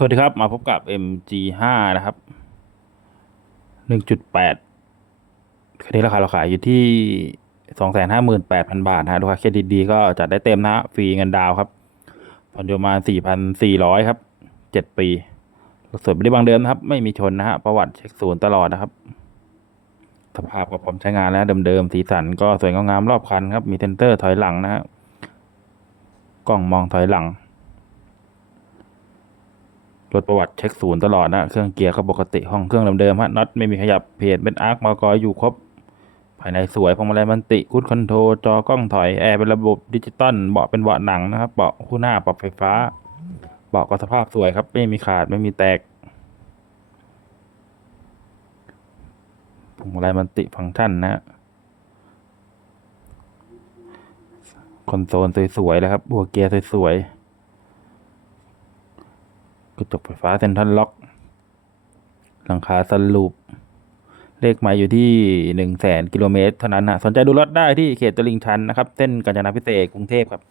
สวัสดีครับ มาพบกับ MG5 นะครับ 1.8คันนี้ราคาเราขายอยู่ที่ 258,000 บาทนะฮะลูกค้าเครดิตดีก็จัดได้เต็มนะฮะฟรีเงินดาวครับผ่อนอยู่มา 4,400 ครับ 7 ปีรถสวยบริบังเดิมนะครับ ไม่มีชนนะฮะ ประวัติเช็คศูนย์ตลอดนะครับ สภาพก็พร้อมใช้งานแล้วเดิมๆ สีสันก็สวยงามรอบคันครับ มีเซนเตอร์ถอยหลังนะฮะ กล้องมองถอยหลัง ตรถประวัติเช็คศูนย์ตลอดนะเครื่องเกียร์ก็ปกติห้องเครื่องเดิมๆฮะน็อตไม่มีขยับเพจเป็นอาร์คมากอยอยู่ครบ ภายในสวยพวงมาลัยมันติคุดคอนโทรลจอกล้องถอยแอร์เป็นระบบดิจิตอลเบาะเป็นเบาะหนังนะครับเบาะคู่หน้าปรับไฟฟ้าเบาะก็สภาพสวยครับ ไม่มีขาดไม่มีแตกพวงมาลัยมันติฟังก์ชันนะฮะคอนโซลสวยๆเลยครับหัวเกียร์สวยๆ กระจกไฟฟ้าเซ็นทรัลล็อก หลังคาสลูป เลขหมายอยู่ที่หนึ่งแสนกิโลเมตรเท่านั้นนะสนใจดูรถได้ที่เขตตลิ่งชันนะครับ เส้นกาญจนาพิเศษกกรุงเทพครับ